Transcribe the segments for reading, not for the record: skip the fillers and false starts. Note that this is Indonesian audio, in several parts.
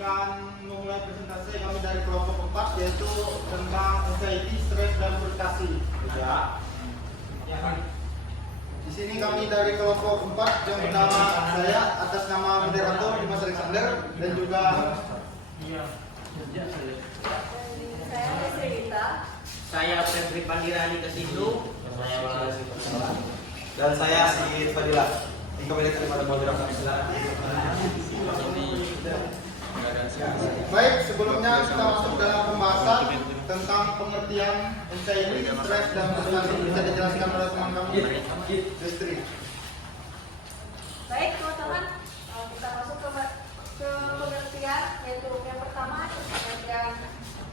akan memulai presentasi kami dari kelompok 4, yaitu tentang anxiety, stres, dan frustasi. Ya. Di sini kami dari kelompok 4 yang bernama saya atas nama moderator Dimas Alexander dan juga saya Desirita. Saya Febri Pandirani Kesitu. Dan saya si Fadila. Ini kembali kepada moderator silakan. baik, sebelumnya kita masuk dalam pembahasan tentang pengertian anxiety, stres, dan frustasi. Bisa dijelaskan oleh teman kami, Destri. Baik teman-teman, kita masuk ke pengertian, yaitu yang pertama pengertian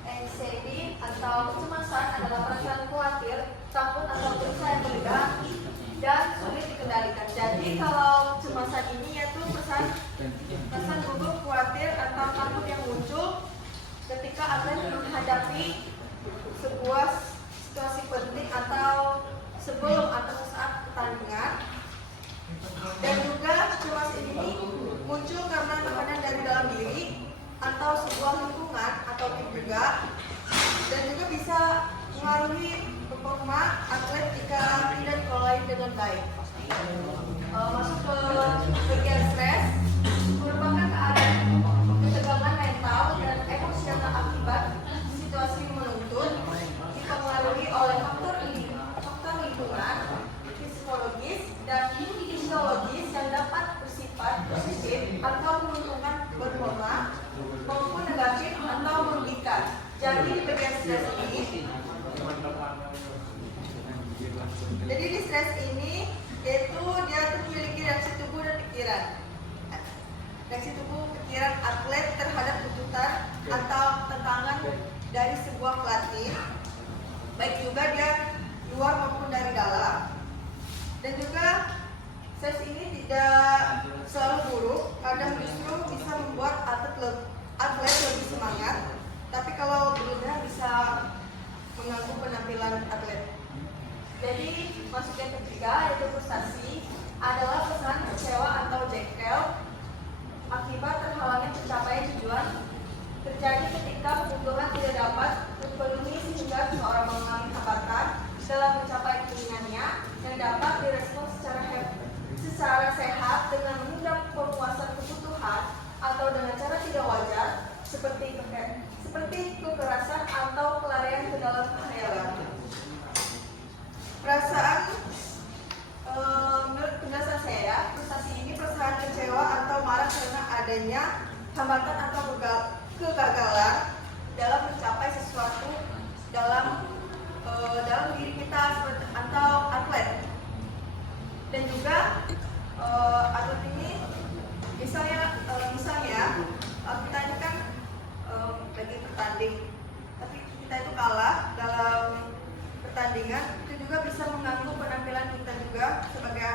anxiety atau kecemasan adalah perasaan khawatir, takut atau berusaha yang berlebihan dan sulit dikendalikan. Jadi kalau kecemasan ini yaitu perasaan gugup, khawatir atau takut yang muncul ketika atlet menghadapi sebuah situasi penting atau sebelum atau saat pertandingan. Dan juga cemas ini muncul karena tekanan dari dalam diri atau sebuah lingkungan atau tim juga, dan juga bisa mengaruhi performa atlet jika tidak dikelola dengan baik. Masuk ke bagian stres, merupakan keadaan ketegangan mental dan emosional akibat situasi menuntut, dipengaruhi oleh faktor lingkungan, psikologis dan fisiologis yang dapat bersifat positif atau menguntungkan performa maupun negatif atau merugikan. Jadi di bagian stres ini, di stres ini yaitu dia memiliki reaksi tubuh dan pikiran. Reaksi tubuh pikiran atlet terhadap tuntutan atau tekanan dari sebuah pelatih, baik juga dia luar maupun dari dalam. Dan juga stres ini tidak selalu buruk, kadang justru bisa membuat atlet lebih semangat, tapi kalau berlebihan bisa mengganggu penampilan atlet. Jadi masuk yang ketiga, yaitu frustasi, adalah perasaan kecewa atau jengkel akibat terhalangnya pencapaian tujuan, terjadi ketika kebutuhan tidak dapat terpenuhi sehingga seseorang mengalami hambatan dalam mencapai keinginannya yang dapat direspon secara sehat dengan menunda pemuasan kebutuhan atau dengan cara tidak wajar seperti kekerasan atau pelarian ke dalam khayalan. Menurut penjelasan saya, frustasi ini perasaan kecewa atau marah karena adanya hambatan atau kegagalan dalam mencapai sesuatu dalam diri kita atau atlet. Dan juga atlet ini misalnya kita ini kan lagi bertanding, tapi kita itu kalah dalam pertandingan, itu juga bisa mengganggu penampilan kita juga sebagai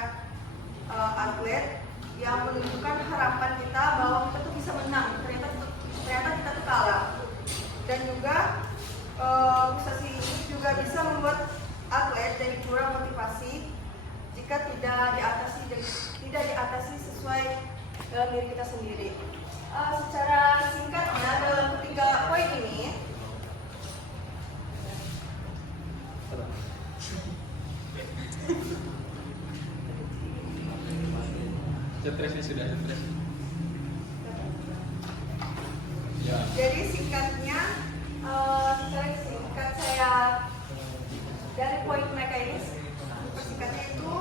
atlet yang menunjukkan harapan kita bahwa kita tuh bisa menang, ternyata kita tuh kalah. Dan juga frustasi ini juga bisa membuat atlet jadi kurang motivasi jika tidak diatasi sesuai dalam diri kita sendiri. Secara singkatnya dalam ketiga poin ini, Stresnya sudah stres. Ya. jadi singkat saya dari poin mereka ini, persingkatnya itu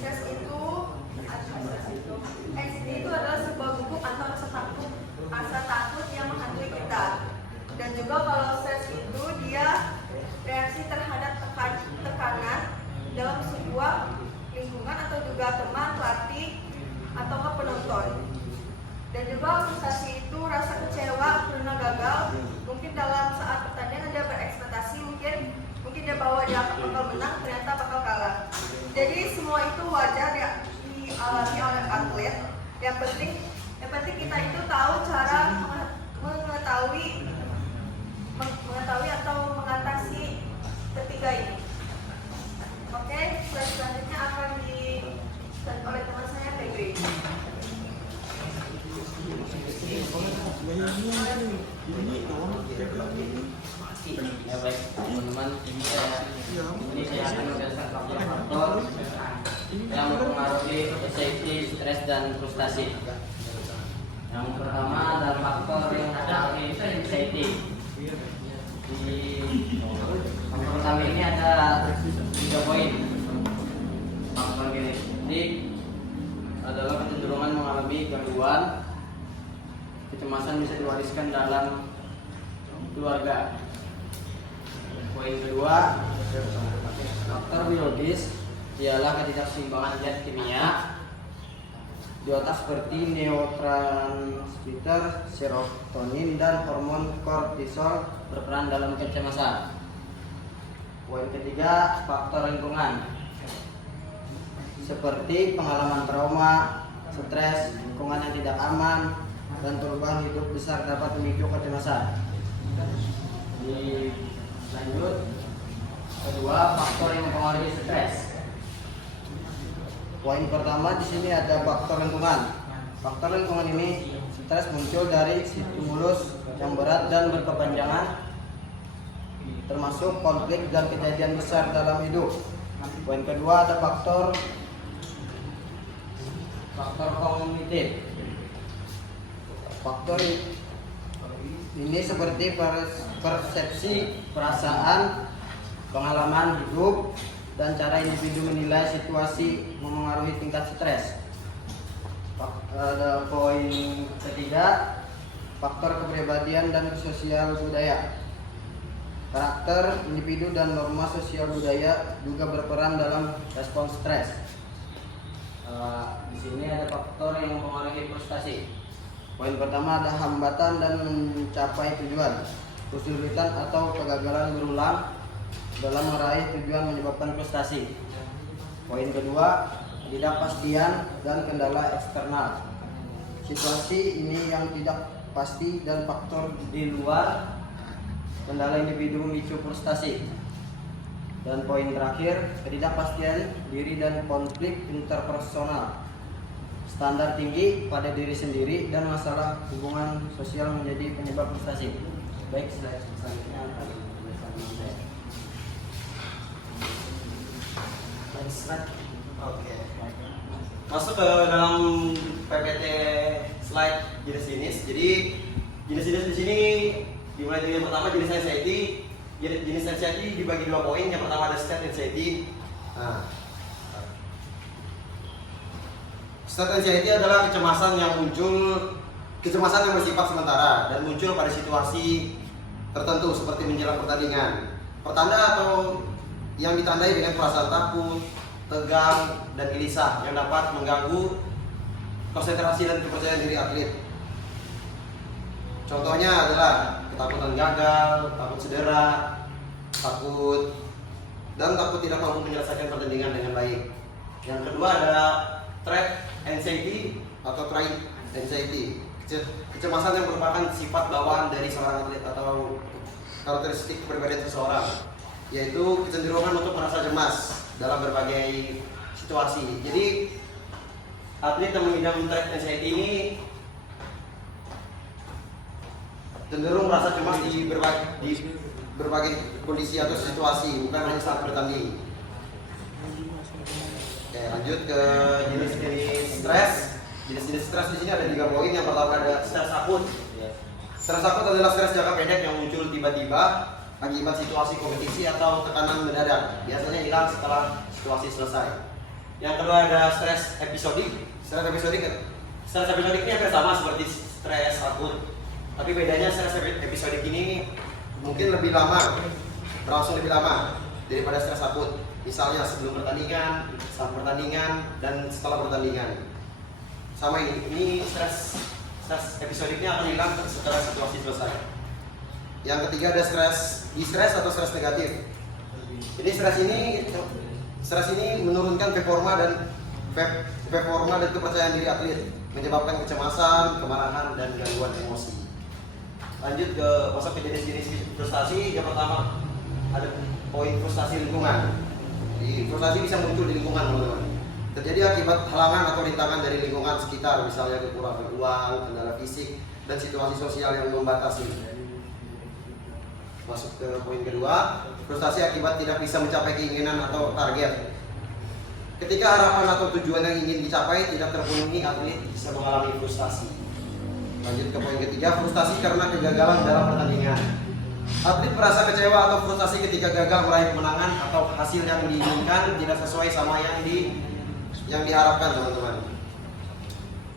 stres itu anxiety itu adalah sebuah gugup atau rasa takut yang menghantui kita. Dan juga kalau stres itu dia reaksi terhadap tekanan dalam sebuah lingkungan atau juga teman, pelatih atau penonton. Dan juga frustasi itu rasa kecewa karena gagal, mungkin dalam saat pertandingan dia berekspektasi, mungkin dia bahwa dia bakal menang, ternyata bakal kalah. Jadi semua itu wajar dialami oleh atlet. Yang penting kita itu tahu cara mengetahui atau mengatasi ketiga ini. Oke, slide selanjutnya akan oleh teman saya Febri. Ya baik teman-teman, ini saya akan menjelaskan faktor-faktor yang mempengaruhi anxiety, stres dan frustasi. Yang pertama adalah faktor yang mempengaruhi anxiety. Di faktor pertama ini ada 3 poin. Faktor genetik adalah kecenderungan mengalami gangguan kecemasan bisa diwariskan dalam keluarga. Poin kedua, faktor biologis ialah ketidakseimbangan zat kimia di otak seperti neurotransmitter, serotonin, dan hormon kortisol berperan dalam kecemasan. Poin ketiga, faktor lingkungan seperti pengalaman trauma, stres, lingkungan yang tidak aman, dan perubahan hidup besar dapat memicu kecemasan. Lanjut, kedua, faktor yang mempengaruhi stres. Poin pertama di sini ada faktor lingkungan. Faktor lingkungan ini stres muncul dari stimulus yang berat dan berkepanjangan, termasuk konflik dan kejadian besar dalam hidup. Poin kedua ada faktor kognitif. Faktor ini seperti persepsi, perasaan, pengalaman hidup, dan cara individu menilai situasi memengaruhi tingkat stres. Ada poin ketiga, faktor kepribadian dan sosial budaya. Karakter individu dan norma sosial budaya juga berperan dalam respons stres. Di sini ada faktor yang mempengaruhi frustasi. Poin pertama ada hambatan dan mencapai tujuan. Kesulitan atau kegagalan berulang dalam meraih tujuan menyebabkan frustasi. Poin kedua, ketidakpastian dan kendala eksternal. Situasi ini yang tidak pasti dan faktor di luar kendala individu memicu frustasi. Dan poin terakhir, ketidakpastian diri dan konflik interpersonal. Standar tinggi pada diri sendiri dan masalah hubungan sosial menjadi penyebab frustasi. Baik, selanjutnya Oke. Masuk ke dalam PPT slide jenis-jenis. Jadi jenis-jenis di sini dimulai dari yang pertama jenis anxiety. Jenis anxiety dibagi 2 poin. Yang pertama ada state anxiety. State anxiety adalah kecemasan yang bersifat sementara dan muncul pada situasi tertentu seperti menjelang pertandingan. Pertanda atau yang ditandai dengan perasaan takut, tegang, dan gelisah yang dapat mengganggu konsentrasi dan kepercayaan diri atlet. Contohnya adalah ketakutan gagal, takut cedera, takut tidak mampu menyelesaikan pertandingan dengan baik. Yang kedua adalah threat anxiety atau trait anxiety, kecemasan yang merupakan sifat bawaan dari seorang atlet atau karakteristik kepribadian seseorang, yaitu kecenderungan untuk merasa cemas dalam berbagai situasi. Jadi atlet yang mengidap threat anxiety ini cenderung merasa cemas di berbagai kondisi atau situasi, bukan hanya saat bertanding. Oke, lanjut ke jenis-jenis stres. Jenis-jenis stres di sini ada 3 poin. Yang pertama ada stres akut. Stres akut adalah stres jangka pendek yang muncul tiba-tiba akibat situasi kompetisi atau tekanan mendadak. Biasanya hilang setelah situasi selesai. Yang kedua ada stres episodik. Stres episodik ini hampir sama seperti stres akut. Tapi bedanya stres episodik ini mungkin lebih lama, berlangsung lebih lama daripada stres akut. Misalnya sebelum pertandingan, saat pertandingan, dan setelah pertandingan. Sama ini stres episodiknya akan hilang setelah situasi selesai. Yang ketiga ada stres atau stres negatif. Jadi stres ini menurunkan performa dan kepercayaan diri atlet, menyebabkan kecemasan, kemarahan, dan gangguan emosi. Lanjut masuk ke jenis-jenis frustasi. Yang pertama ada poin frustasi lingkungan. Jadi frustasi bisa muncul di lingkungan, teman-teman. Terjadi akibat halangan atau rintangan dari lingkungan sekitar, misalnya kekurangan uang, kendala fisik, dan situasi sosial yang membatasi. Masuk ke poin kedua, frustasi akibat tidak bisa mencapai keinginan atau target. Ketika harapan atau tujuan yang ingin dicapai tidak terpenuhi, atlet bisa mengalami frustasi. Lanjut ke poin ketiga, frustasi karena kegagalan dalam pertandingan. Atlet merasa kecewa atau frustasi ketika gagal meraih kemenangan atau hasil yang diinginkan tidak sesuai sama yang diharapkan, teman-teman.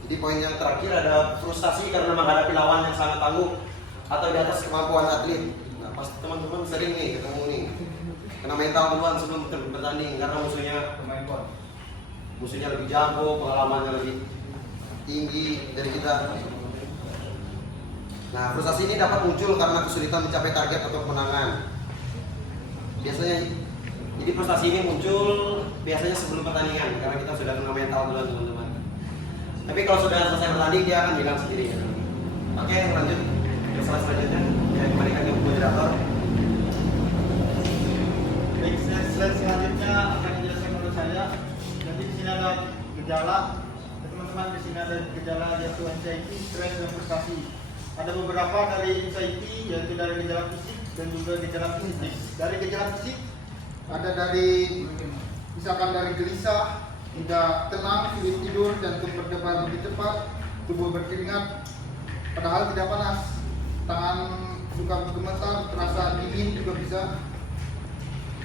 Jadi poin yang terakhir ada frustasi karena menghadapi lawan yang sangat tangguh atau di atas kemampuan atlet. Nah, pasti teman-teman sering nih ketemu nih kena mental duluan sebelum bertanding karena musuhnya lebih jago, pengalamannya lebih tinggi dari kita. Nah, frustasi ini dapat muncul karena kesulitan mencapai target atau kemenangan. Biasanya, jadi frustasi ini muncul biasanya sebelum pertandingan karena kita sudah kena mental duluan, teman-teman. Tapi kalau sudah selesai bertanding dia akan hilang sendiri. Oke, lanjut ke slide selanjutnya. Ya, kembalikan ke moderator. Baik, slide selanjutnya akan dijelaskan oleh saya. Jadi di sini ada gejala, teman-teman, di sini ada gejala yaitu anxiety, stres dan frustasi. Ada beberapa dari anxiety, yaitu dari gejala fisik dan juga gejala psikis. Dari gejala fisik ada dari misalkan dari gelisah, tidak tenang, sulit tidur, jantung berdebar lebih cepat, tubuh berkeringat padahal tidak panas, tangan suka bergemetar, terasa dingin juga bisa.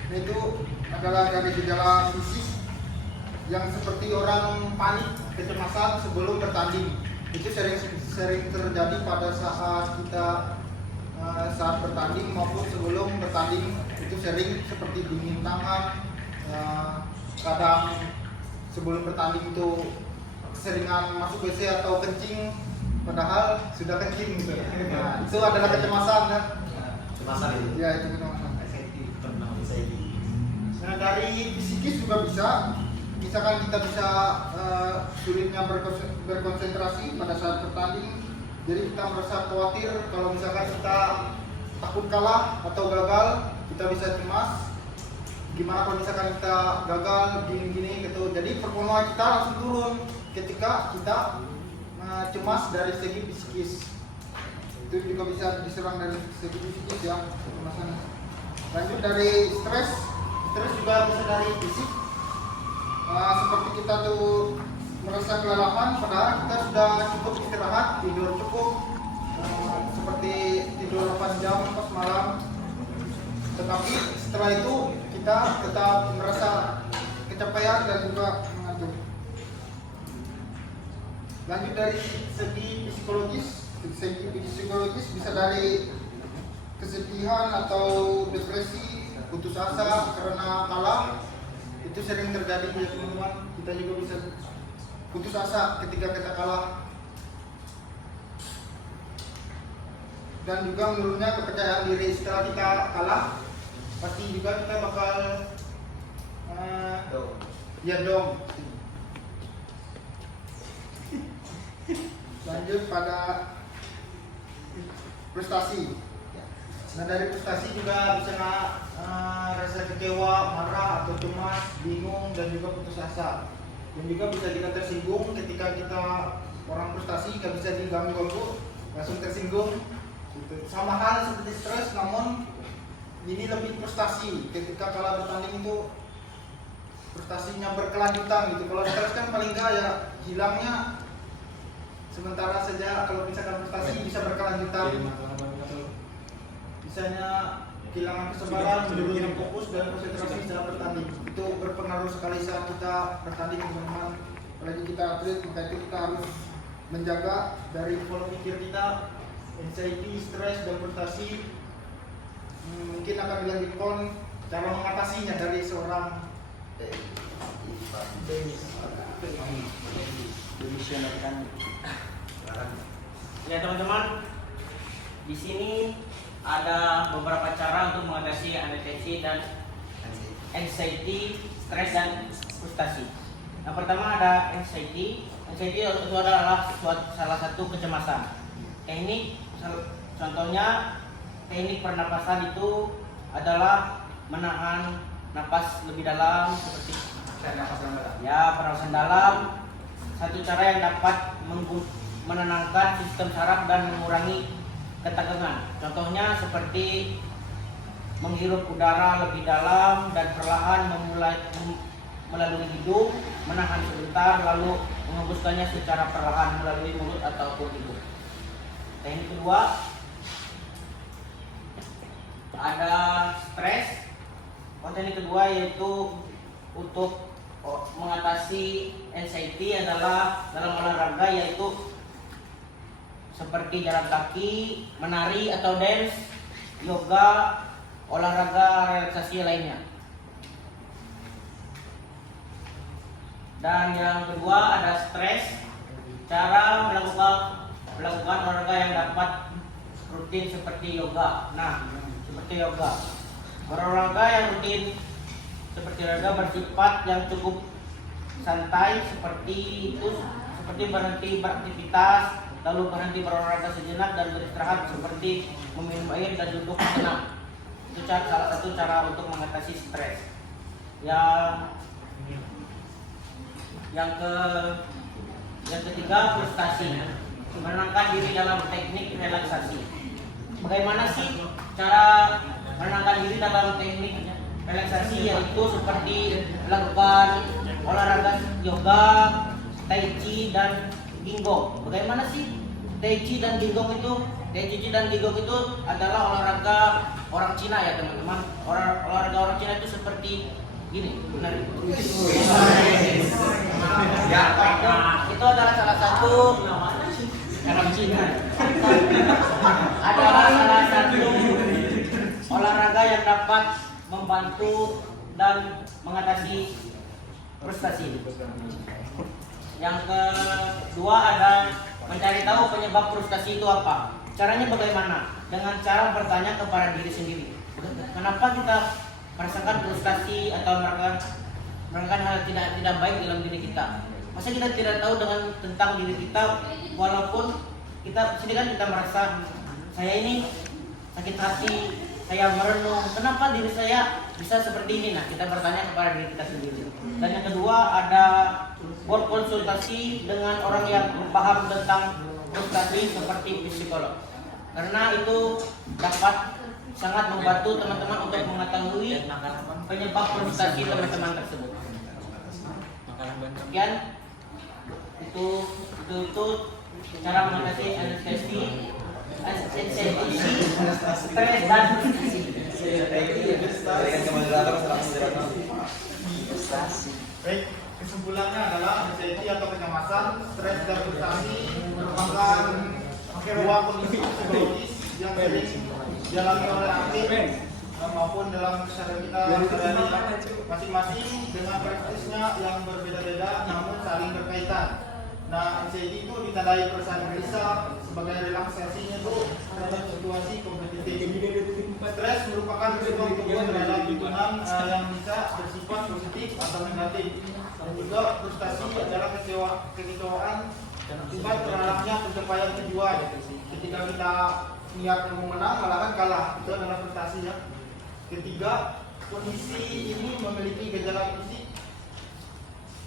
Itu adalah dari gejala fisik yang seperti orang panik, kecemasan sebelum bertanding. Itu sering terjadi pada saat kita saat bertanding maupun sebelum bertanding. Itu sering seperti dingin tangan, kadang sebelum bertanding itu keseringan masuk WC atau kencing padahal sudah kencing gitu. Nah, itu adalah kecemasan kan? Kecemasan itu. Ya, itu kecemasan. Nah, dari psikis juga bisa. Misalkan kita bisa sulitnya berkonsentrasi pada saat bertanding, jadi kita merasa khawatir kalau misalkan kita takut kalah atau gagal, kita bisa cemas. Gimana kalau misalkan kita gagal gini-gini gitu. Jadi performa kita langsung turun ketika kita cemas dari segi psikis. Itu juga bisa diserang dari segi psikis ya, kecemasan. Lanjut dari stres juga bisa dari fisik. Seperti kita tuh merasa kelelahan padahal kita sudah cukup istirahat, tidur cukup, seperti tidur 8 jam pas malam, tetapi setelah itu kita tetap merasa kecapean dan juga mengantuk. Lanjut dari segi psikologis bisa dari kesedihan atau depresi, putus asa karena kalah. Itu sering terjadi ya teman-teman. Kita juga bisa putus asa ketika kita kalah. Dan juga menurunnya kepercayaan diri setelah kita kalah. Pasti juga kita bakal dong. Lanjut pada frustasi. Nah, dari frustasi juga bisa rasa kecewa, marah atau cemas, bingung dan juga putus asa. Dan juga bisa kita tersinggung ketika kita orang frustasi nggak bisa diganggu-ganggu, langsung tersinggung. Gitu. Sama hal seperti stres, namun ini lebih frustasi. Ketika kalah bertanding itu frustasinya berkelanjutan gitu. Kalau stres kan paling nggak ya hilangnya sementara saja. Kalau misalkan frustasi bisa berkelanjutan. Misalnya kehilangan kesabaran, menurunkan fokus dan konsentrasi dalam bertanding. Itu berpengaruh sekali saat kita bertanding, teman-teman. Apalagi kita atlet, maka itu kita harus menjaga dari pola pikir kita, anxiety, stres, dan frustasi. Mungkin akan dilanjutkan cara mengatasinya dari seorang ya teman-teman, di sini ada beberapa cara untuk mengatasi anxiety dan stres dan frustasi. Yang pertama ada anxiety. Anxiety itu adalah salah satu kecemasan. Teknik contohnya teknik pernapasan itu adalah menahan napas lebih dalam seperti pernapasan dalam. Satu cara yang dapat menenangkan sistem saraf dan mengurangi ketegangan. Contohnya seperti menghirup udara lebih dalam dan perlahan melalui hidung, menahan sebentar lalu mengembuskannya secara perlahan melalui mulut ataupun hidung. Teknik kedua ada stres. Teknik kedua yaitu untuk mengatasi anxiety adalah dalam olahraga, yaitu seperti jalan kaki, menari atau dance, yoga, olahraga relaksasi lainnya. Dan yang kedua ada stres. Cara melakukan olahraga yang dapat rutin seperti yoga. Nah, seperti yoga. Berolahraga yang rutin seperti olahraga bersifat yang cukup santai seperti berhenti beraktivitas, lalu berhenti berolahraga sejenak dan beristirahat seperti meminum air dan duduk tenang. Itu salah satu cara untuk mengatasi stres. Yang ketiga frustasi. Menenangkan diri dalam teknik relaksasi. Bagaimana sih cara menenangkan diri dalam teknik relaksasi? Yaitu seperti melakukan olahraga yoga, tai chi dan ginggong. Bagaimana sih tai chi dan ginggong itu? Tai chi dan ginggong itu adalah olahraga orang Cina ya teman-teman. Olahraga orang Cina itu seperti gini, benar itu. Ya, Itu adalah salah satu orang Cina. Adalah salah satu olahraga yang dapat membantu dan mengatasi frustasi. Yang kedua ada mencari tahu penyebab frustasi itu apa. Caranya bagaimana? Dengan cara bertanya kepada diri sendiri. Kenapa kita merasakan frustasi atau merasakan hal tidak baik dalam diri kita? Masa kita tidak tahu tentang diri kita, walaupun kita sendiri kan kita merasa saya ini sakit hati, saya merenung, kenapa diri saya bisa seperti ini? Nah, kita bertanya kepada diri kita sendiri. Dan yang kedua ada berkonsultasi dengan orang yang paham tentang frustasi seperti psikolog. Karena itu dapat sangat membantu teman-teman untuk mengetahui penyebab frustasi teman-teman tersebut. Sekian itu cara mengatasi anxiety, stres dan Baik, kesimpulannya adalah anxiety atau kecemasan, stres dan frustasi merupakan sebuah kondisi psikologis yang sering dialami oleh atlet maupun dalam keseharian kita sehari-hari masing-masing dengan praktisnya yang berbeda-beda namun saling berkaitan. Nah, anxiety itu ditandai perasaan gelisah sebagai relaksasinya itu terhadap situasi kompetitif. Stres merupakan sebuah hubungan terhadap lingkungan yang bisa bersifat positif atau negatif. Dan juga frustasi adalah kekecewaan akibat terhalangnya pencapaian tujuan. Ketika kita niat mau menang malahan kalah, itu adalah frustasi ya. Ketiga, kondisi ini memiliki gejala fisik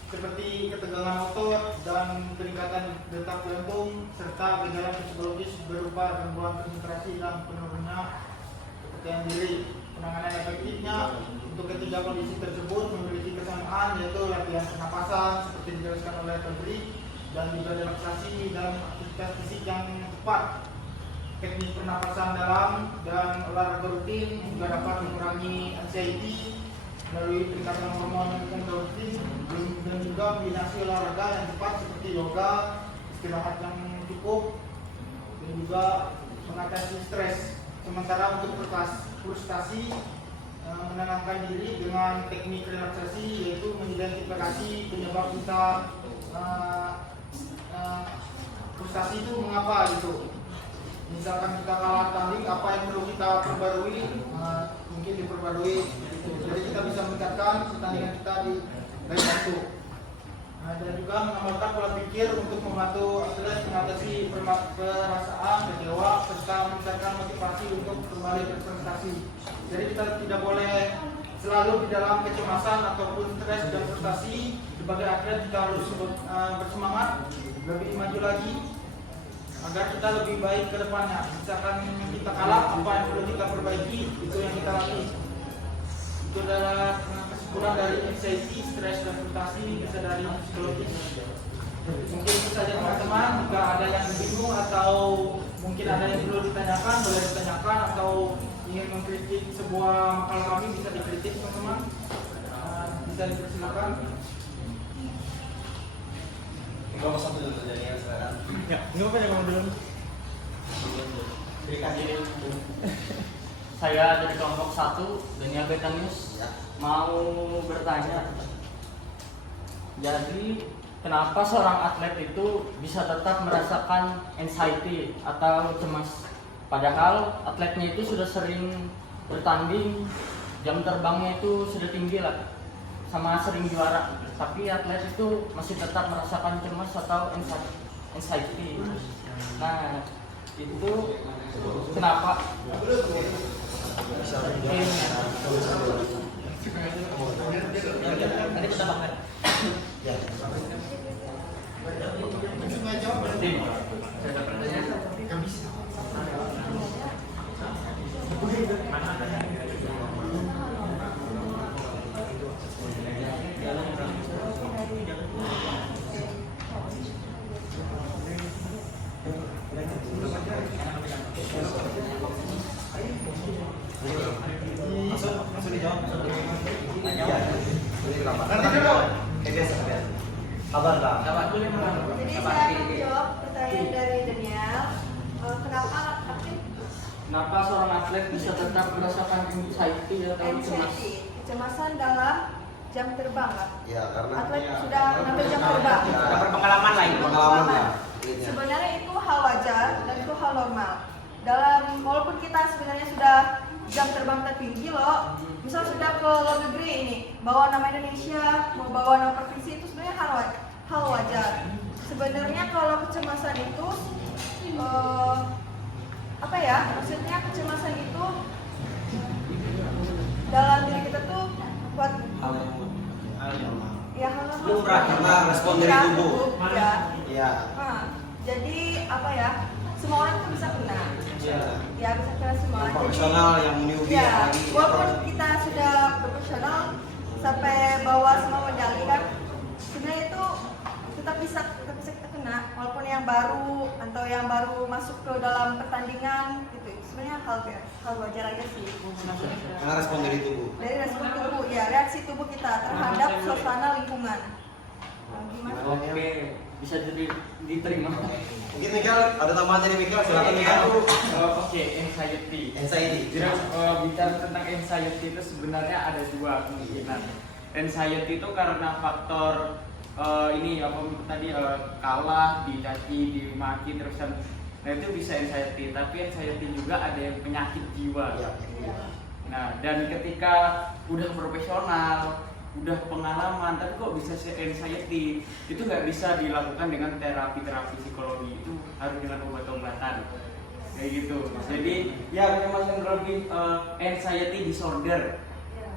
seperti ketegangan otot dan peningkatan detak jantung serta gejala psikologis berupa gangguan konsentrasi dan penurunan kepercayaan diri. Penanganan efektifnya untuk ketiga kondisi tersebut memiliki kesamaan, yaitu latihan pernapasan seperti dijelaskan oleh Todri, dan juga relaksasi dan aktivitas fisik yang tepat. Teknik pernapasan dalam dan olahraga rutin juga dapat mengurangi anxiety melalui peningkatan hormon endorfin, dan juga kombinasi olahraga yang tepat seperti yoga, istirahat yang cukup, dan juga mengatasi stres. Sementara untuk frustasi, menenangkan diri dengan teknik relaksasi, yaitu mengidentifikasi penyebab kita frustasi itu mengapa gitu. Misalkan kita kalah tanding, apa yang perlu kita perbarui, mungkin diperbarui gitu. Jadi kita bisa meningkatkan pertandingan kita di lain waktu. Dan juga mengamalkan pola pikir untuk membantu atlet mengatasi perasaan kecewa serta meningkatkan motivasi untuk kembali berprestasi. Jadi kita tidak boleh selalu di dalam kecemasan ataupun stres dan frustasi. Sebagai atlet kita harus bersemangat, lebih maju lagi, agar kita lebih baik ke depannya. Misalkan kita kalah, apa yang perlu kita perbaiki, itu yang kita latih. Itu adalah kesimpulan dari anxiety, stres, dan frustasi bisa dari psikologis. Mungkin itu saja teman-teman. Jika ada yang bingung atau mungkin ada yang perlu ditanyakan, boleh ditanyakan, atau ingin mengkritik sebuah makalah kami bisa dikritik teman-teman. Bisa dipersilakan. Kelompok satu dulu jadi yang sekarang. Ya, nggak apa-apa ya kamu dulu. Saya dari kelompok 1 Daniel Betanius mau bertanya. Jadi kenapa seorang atlet itu bisa tetap merasakan anxiety atau cemas? Padahal atletnya itu sudah sering bertanding, jam terbangnya itu sudah tinggi lah, sama sering juara. Tapi atlet itu masih tetap merasakan cemas atau anxiety. Nah, itu kenapa? Nanti kita bahas. Langsung dijawab. Ini kenapa? Nanti dulu. Kabar lah. Jadi saya akan menjawab pertanyaan dari Daniel. Kenapa aktif Kenapa seorang atlet bisa tetap merasakan anxiety atau cemas? anxiety, kecemasan dalam jam terbang lah. Ya, karena Atlet sudah mengambil jam terbang. Ada berpengalaman lah ini. pengalaman lah. Sebenarnya itu hal wajar dan itu hal normal. Walaupun kita sebenarnya sudah jam terbang tertinggi loh, misal sudah ke luar negeri ini, bawa nama Indonesia, mau bawa nama provinsi, itu sebenarnya hal wajar. Sebenarnya kalau kecemasan itu apa ya? Maksudnya kecemasan itu dalam diri kita tuh buat Hal yang ya hal lumrah karena respon dari tubuh. Ya. Iya. Nah, jadi apa ya? Semua orang tuh bisa kena. Iya. Ya bisa kena semua. Yang Jadi, profesional, yang newbie, ya, yang lagi. walaupun kita sudah profesional sampai bawa semua medali kan, sebenarnya itu tetap bisa kita kena. Walaupun yang baru atau yang baru masuk ke dalam pertandingan gitu, sebenarnya hal wajar aja sih. Karena respon dari tubuh. Dari respon tubuh, ya reaksi tubuh kita terhadap suasana lingkungan. Nah, gimana? Oke, bisa jadi diterima. Mungkin Mikael ada tambahan dari Mikael, silakan Mikael. Oke, anxiety. Anxiety. Jadi bicara tentang anxiety itu sebenarnya ada dua kemungkinan. Anxiety itu karena faktor ini apa tadi kalah, dicaci, dimaki terusan. Nah itu bisa anxiety. Tapi anxiety juga ada yang penyakit jiwa. Iya. Nah dan ketika udah profesional, udah pengalaman, tapi kok bisa anxiety, itu nggak bisa dilakukan dengan terapi psikologi, itu harus dengan obat-obatan kayak gitu. Jadi ya kecemasan lebih anxiety disorder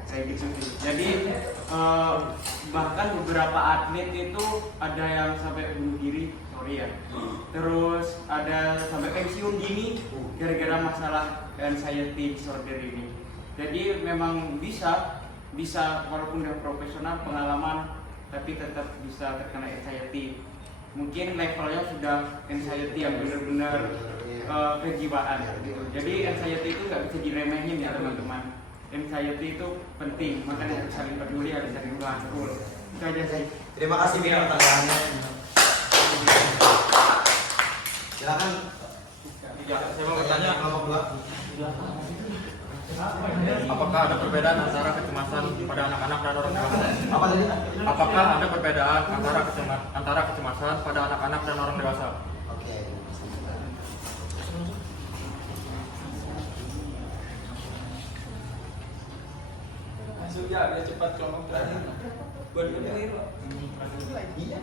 kayak gitu sih. Jadi bahkan beberapa atlet itu ada yang sampai bunuh diri, sorry ya. Terus ada sampai pensiun dini gara-gara masalah anxiety disorder ini. Jadi memang bisa walaupun udah profesional pengalaman tapi tetap bisa terkena anxiety. Mungkin levelnya sudah anxiety yang benar-benar kejiwaan gitu. Jadi anxiety itu nggak bisa diremehin ya teman-teman. Anxiety itu penting, makanya harus saling peduli, harus saling merangkul. Itu aja sih. Terima kasih Mikael pertanyaannya. Silakan. Ya, saya mau bertanya, Kelompok dua. apakah ada perbedaan antara kecemasan pada anak-anak dan orang dewasa? Apa tadi? Apakah ada perbedaan antara kecemasan pada anak-anak dan orang dewasa? Oke. Langsung ya, biar cepat kelompok terakhir. Buat terakhir. Iya.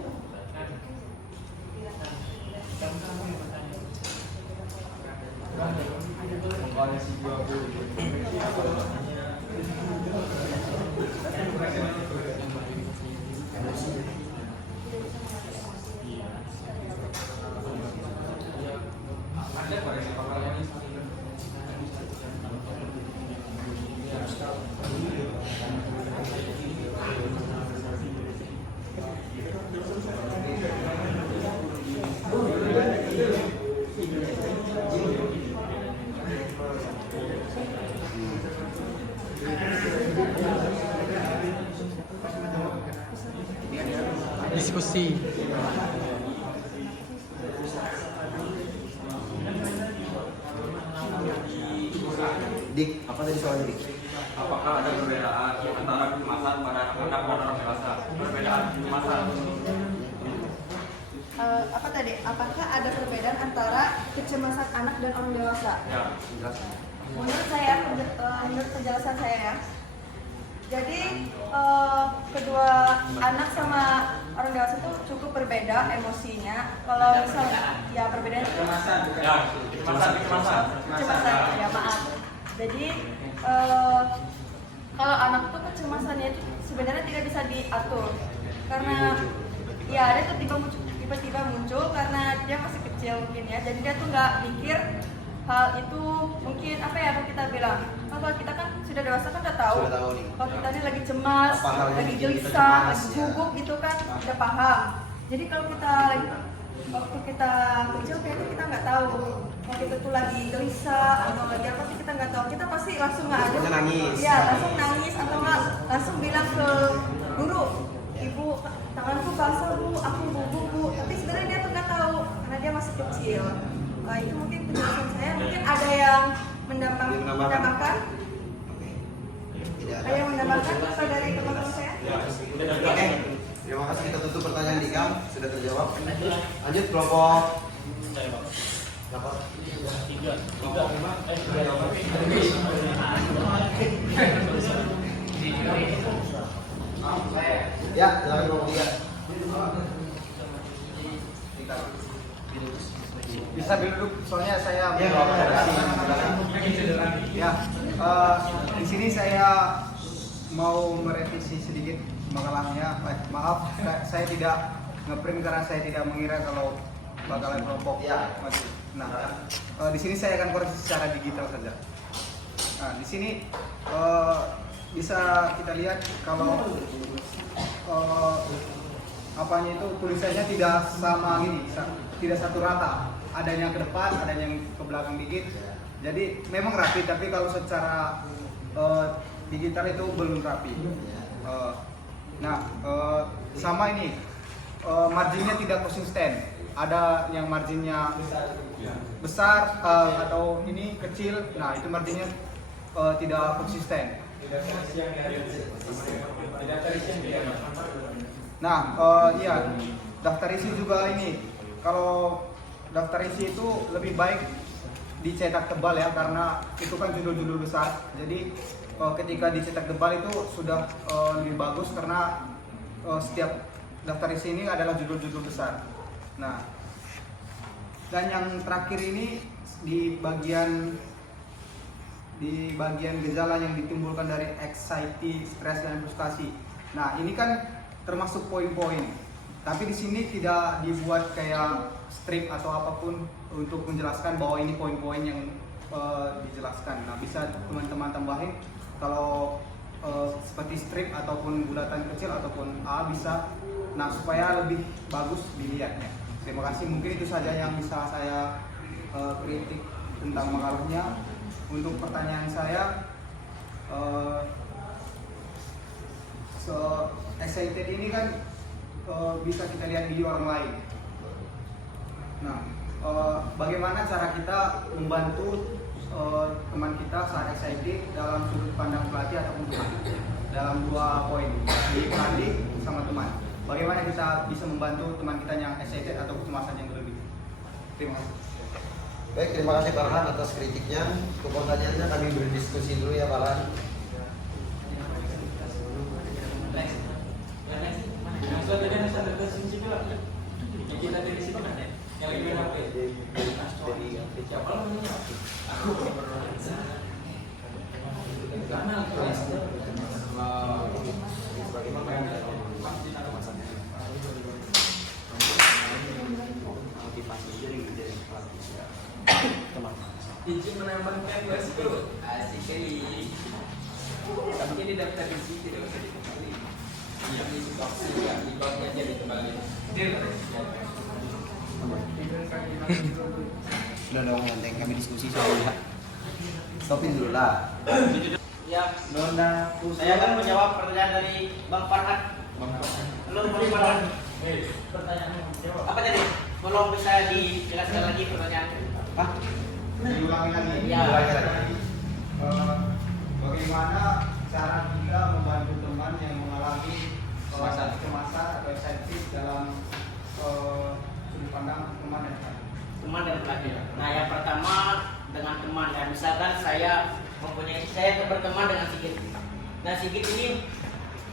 berdiskusi. Dik, apa tadi soalnya Dik? Apakah ada perbedaan antara kecemasan pada anak-anak dan orang dewasa? Perbedaan kecemasan. Apa tadi? Apakah ada perbedaan antara kecemasan anak dan orang dewasa? Ya, jelaskan. Menurut saya, menurut penjelasan saya ya. Jadi kedua anak sama orang dewasa itu cukup berbeda emosinya. Kalau misalnya ya perbedaannya itu Ya, kecemasan. kecemasan ya maaf. Jadi kalau anak tuh kecemasannya itu sebenarnya tidak bisa diatur karena ya dia tuh tiba-tiba muncul karena dia masih kecil mungkin ya. Jadi dia tuh nggak mikir hal itu mungkin apa ya kalau kita bilang kalau kita kan sudah dewasa kan udah tahu, Sudah tahu nih. kalau kita ini lagi cemas, Apa hal yang lagi bikin kita gelisah, cemas, lagi ya. gugup gitu kan udah paham. Jadi kalau kita lagi waktu kita kecil kayaknya kita nggak tahu kalau kita tuh lagi gelisah atau lagi apa sih kita nggak tahu, kita pasti langsung ngadu, Langsung nangis. ya langsung nangis atau nggak langsung bilang ke guru, ibu tanganku basah bu, aku gugup bu, tapi sebenarnya dia tuh nggak tahu karena dia masih kecil. Nah, itu mungkin penjelasan saya. Mungkin ada yang menambahkan? Tidak Ada yang menambahkan apa dari teman-teman saya? Oke, terima kasih, kita tutup pertanyaan Dika, sudah terjawab. Lanjut kelompok berapa? Ya, silakan kelompok 3. Bisa duduk, soalnya saya Ya, nggak apa-apa. Ya, di sini saya mau merevisi sedikit makalahnya. Maaf, saya tidak ngeprint karena saya tidak mengira kalau bakalan kelompok. Ya. Nah, di sini saya akan koreksi secara digital saja. Nah, di sini bisa kita lihat kalau apanya itu tulisannya tidak sama gini, tidak satu rata. Ada yang ke depan, ada yang ke belakang dikit. Jadi memang rapi, tapi kalau secara digital itu belum rapi. Sama ini marginnya tidak konsisten. Ada yang marginnya besar atau ini kecil. Nah itu marginnya tidak konsisten. Nah iya, daftar isi juga ini. Kalau daftar isi itu lebih baik dicetak tebal ya, karena itu kan judul-judul besar. Jadi ketika dicetak tebal itu sudah lebih bagus karena setiap daftar isi ini adalah judul-judul besar. Nah, dan yang terakhir ini di bagian gejala yang ditimbulkan dari anxiety, stres dan frustasi. Nah, ini kan termasuk poin-poin. Tapi di sini tidak dibuat kayak strip atau apapun untuk menjelaskan bahwa ini poin-poin yang dijelaskan. Nah, bisa teman-teman tambahin kalau seperti strip ataupun bulatan kecil ataupun A bisa. Nah, supaya lebih bagus dilihatnya. Terima kasih. Mungkin itu saja yang bisa saya kritik tentang makalahnya. Untuk pertanyaan saya, excited ini kan bisa kita lihat video orang lain. Nah, bagaimana cara kita membantu teman kita saat excited dalam sudut pandang pelatih ataupun teman dalam 2 poin, di pelatih sama teman. Bagaimana kita bisa membantu teman kita yang excited atau kecemasan yang berlebih? Terima kasih. Baik, terima kasih Farhan atas kritiknya. Untuk pertanyaannya kami berdiskusi dulu ya Farhan. Izin menambahkan bosku, asik kali. Tapi ini daftar isi tidak usah dikembali. Ini box yang di boxnya aja dikembali. Sudah dong, nanti kami diskusi soalnya. Stopin dulu lah. Ya, saya akan menjawab pertanyaan dari Bang Farhan. Halo Bang Farhan. Pertanyaan apa tadi? Belum bisa dijelaskan lagi pertanyaan. Hah? Diulangi lagi. Ya. Diulangi lagi. Bagaimana cara kita membantu teman yang mengalami kecemasan atau anxiety dalam sudut pandang teman yang lain? Teman dan pelajar. Nah, yang pertama dengan teman ya. Misalkan saya berteman dengan Sigit. Nah, Sigit ini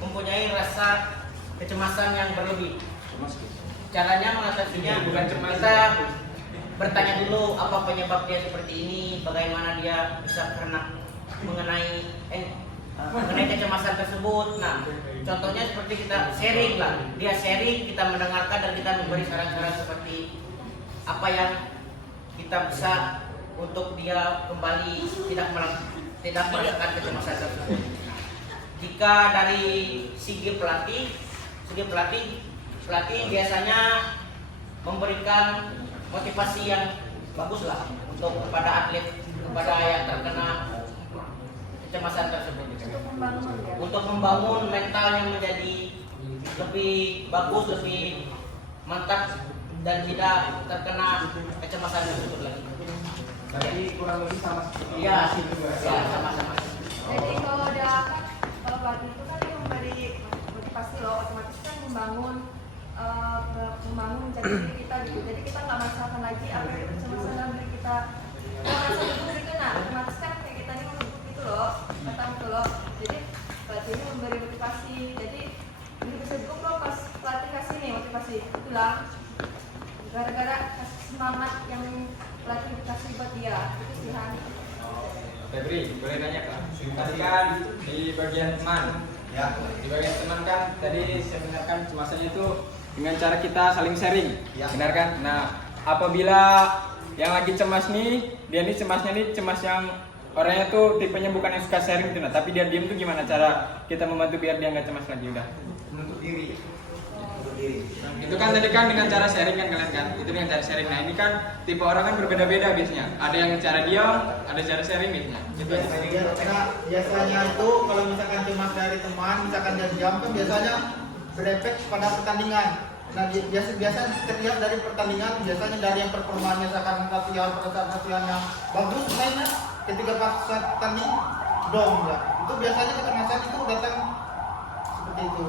mempunyai rasa kecemasan yang berlebih. Caranya mengatasinya bukan cuma kita bertanya dulu apa penyebab dia seperti ini, bagaimana dia bisa mengenai kecemasan tersebut. Nah, contohnya seperti kita sharing lah. Dia sharing, kita mendengarkan dan kita memberi saran-saran seperti apa yang kita bisa untuk dia kembali tidak merasakan kecemasan tersebut. Jika dari segi pelatih biasanya memberikan motivasi yang bagus lah untuk kepada atlet, kepada yang terkena kecemasan tersebut. Untuk membangun mentalnya menjadi lebih bagus, lebih mantap dan tidak terkena kecemasan tersebut lagi. Jadi kurang lebih sama seperti Ya, itu. ya sama-sama. Jadi kalau pelatih itu kan dia memberi motivasi loh, otomatis kan membangun jati diri kita gitu. Jadi kita nggak merasakan lagi apa yang kecemasan dalam diri kita. Kalau merasa gugup gitu, nah otomatis kan kayak kita ini gugup gitu loh, kata gitu loh. Jadi pelatih ini memberi motivasi. Jadi ini bisa gugup loh pas pelatih kasih nih motivasi. Itulah gara-gara kasih semangat yang pelatih kasih buat dia. Itu sih Han. Febri, boleh nanya Kak? Tadi kan di bagian teman, Ya. di bagian teman kan tadi saya dengarkan kecemasannya itu dengan cara kita saling sharing, Ya. benar kan? Nah, apabila yang lagi cemas nih, dia nih cemasnya nih cemas yang orangnya tuh tipenya bukan yang suka sharing gitu, nah, tapi dia diem tuh gimana cara kita membantu biar dia nggak cemas lagi udah? Menutup diri. Itu kan tadi kan dengan cara sharing kan kalian kan, itu dengan cara sharing. Nah ini kan tipe orang kan berbeda-beda biasanya. Ada yang cara diam, ada cara sharing biasanya. Gitu aja. Karena biasanya itu kalau misalkan cemas dari teman, misalkan dia diam kan biasanya berefek pada pertandingan. Nah biasa terlihat dari pertandingan, biasanya dari yang performanya misalkan latihan yang bagus mainnya, ketika pas saat tanding dong ya. Itu biasanya kecemasan itu datang seperti itu.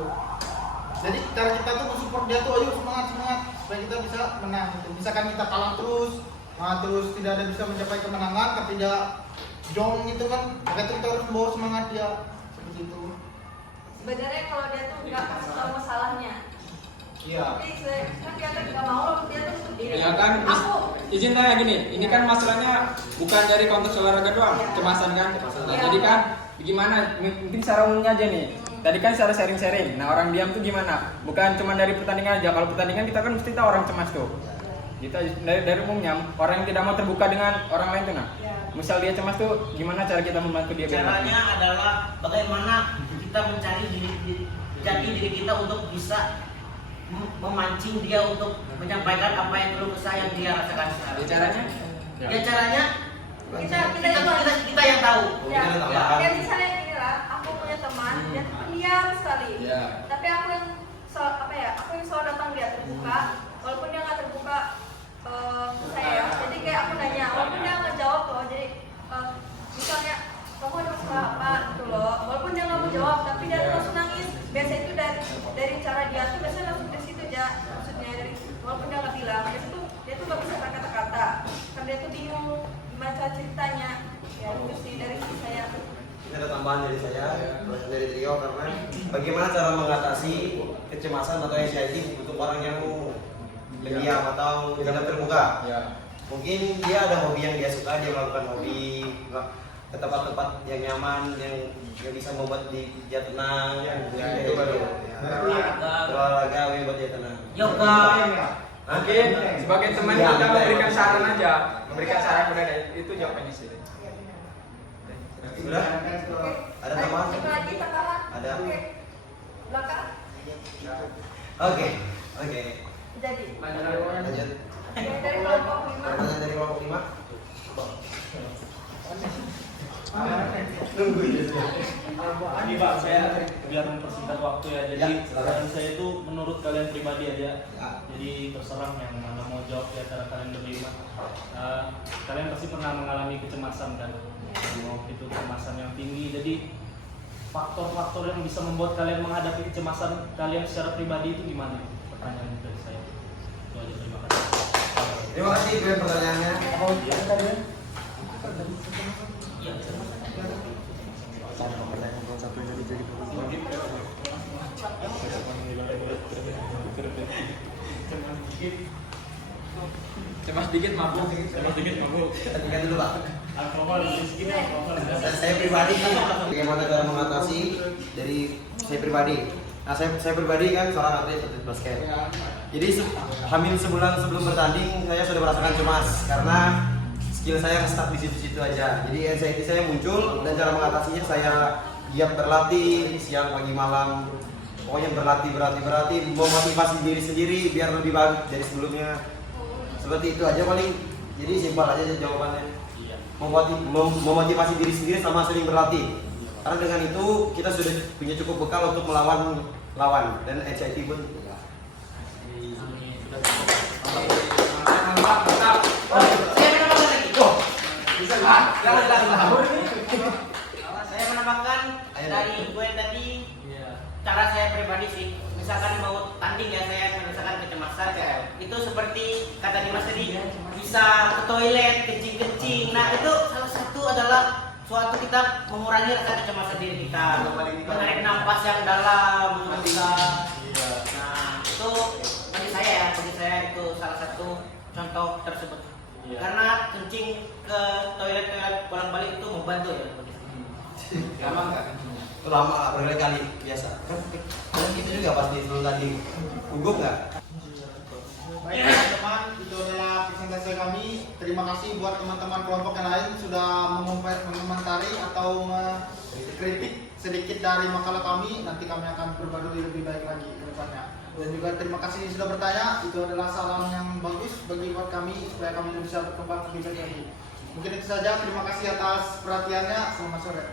Jadi cara kita tuh mensupport dia tuh, ayo semangat supaya kita bisa menang. Gitu. Misalkan kita kalah terus, terus tidak ada bisa mencapai kemenangan, tapi dia jong gitu kan, maka itu kita harus membawa semangat dia seperti itu. Sebenarnya kalau dia tuh nggak kasih tahu masalahnya, Iya. tapi kan dia tuh nggak mau, dia tuh sendiri. Ya kan, izin tanya gini, ini kan masalahnya bukan dari konteks olahraga doang, kecemasan kan. Nah, jadi kan gimana? Mungkin secara umumnya aja nih. Tadi kan secara sharing-sharing. Nah, orang diam tuh gimana? Bukan cuma dari pertandingan aja. Kalau pertandingan kita kan mesti tahu orang cemas tuh. Kita dari umumnya orang yang tidak mau terbuka dengan orang lain tuh nah. Misal dia cemas tuh gimana cara kita membantu dia? Caranya adalah bagaimana kita mencari jati diri kita untuk bisa memancing dia untuk menyampaikan apa yang keluh kesah yang dia rasakan sekarang. Ya caranya? Ya caranya kita yang tahu. Ya, Ya. ya misalnya gini lah, aku punya teman, dia tuh pendiam sekali. Tapi aku yang aku yang selalu datang dia terbuka, walaupun dia nggak terbuka ke saya. Jadi kayak aku nanya, walaupun dia nggak jawab loh. Jadi misalnya kamu ada masalah apa gitu loh. Walaupun dia nggak mau jawab, tapi dia tuh langsung nangis. Biasa itu dari cara dia tuh biasanya langsung dari situ aja. Maksudnya dari walaupun dia nggak bilang, dia tuh nggak bisa berkata-kata, karena dia tuh bingung gimana cara ceritanya. Ya itu sih dari saya. Ini ada tambahan dari saya, dari Trio, karena bagaimana cara mengatasi kecemasan atau anxiety untuk orang yang pendiam atau tidak terbuka. Mungkin dia ada hobi yang dia suka, dia melakukan hobi ke tempat-tempat yang nyaman, yang bisa membuat dia tenang. Itu baru olahraga yang membuat dia tenang. Yoga. Mungkin sebagai teman Ya, kita betul. memberikan saran aja, memberikan saran kepada dia. Itu jawabannya sih. Sudah? Ada tambahan? Satu lagi tambahan. Ada. Oke. Belakang. Oke. Jadi. Lanjut. Dari kelompok 5. Pertanyaan dari kelompok 5. Tunggu ya. Ini Pak, saya biar mempersingkat waktu ya. Jadi Ya, silakan. pertanyaan saya itu menurut kalian pribadi aja. Ya. Jadi terserah yang mana mau jawab di antara kalian berlima. Kalian pasti pernah mengalami kecemasan kan? Mau itu kecemasan yang tinggi. Jadi faktor-faktor yang bisa membuat kalian menghadapi kecemasan kalian secara pribadi itu gimana? Pertanyaan dari saya. Itu aja, terima kasih. Terima kasih Glenn pertanyaannya. Cemas dikit mabuk. Tadikan dulu Pak. Alkohol, miskin, alkohol. Saya pribadi bagaimana cara mengatasi dari saya pribadi. Nah saya pribadi kan seorang atlet basket. Jadi hamil sebulan sebelum bertanding saya sudah merasakan cemas karena skill saya stuck di situ-situ aja. Jadi anxiety saya muncul dan cara mengatasinya saya giat berlatih siang pagi malam. Pokoknya berlatih, memotivasi diri sendiri biar lebih bagus dari sebelumnya. Seperti itu aja paling. Jadi simpel aja jawabannya. Memotivasi diri sendiri sama sering berlatih. Karena dengan itu kita sudah punya cukup bekal untuk melawan lawan dan anxiety pun. Saya menambahkan dari gue tadi cara saya pribadi sih. Misalkan mau tanding ya, saya merasakan kecemasan. Itu seperti kata Dimas tadi, bisa ke toilet, kencing-kencing. Nah itu salah satu adalah suatu kita mengurangi rasa kecemasan diri kita. Menarik nafas yang dalam, bisa. Nah itu bagi saya itu salah satu contoh tersebut. Karena kencing ke toilet bolak-balik itu membantu ya. Lama nggak? Itu lama lah, berkali-kali biasa. Kan gitu juga pasti sebelum tanding. Gugup nggak? Baik teman-teman, itu adalah presentasi kami. Terima kasih buat teman-teman kelompok yang lain sudah mengomentari atau mengkritik sedikit dari makalah kami. Nanti kami akan perbarui lebih baik lagi ke depannya. Dan juga terima kasih sudah bertanya. Itu adalah salam yang bagus bagi buat kami supaya kami bisa berkembang lebih baik lagi. Mungkin itu saja. Terima kasih atas perhatiannya. Selamat sore.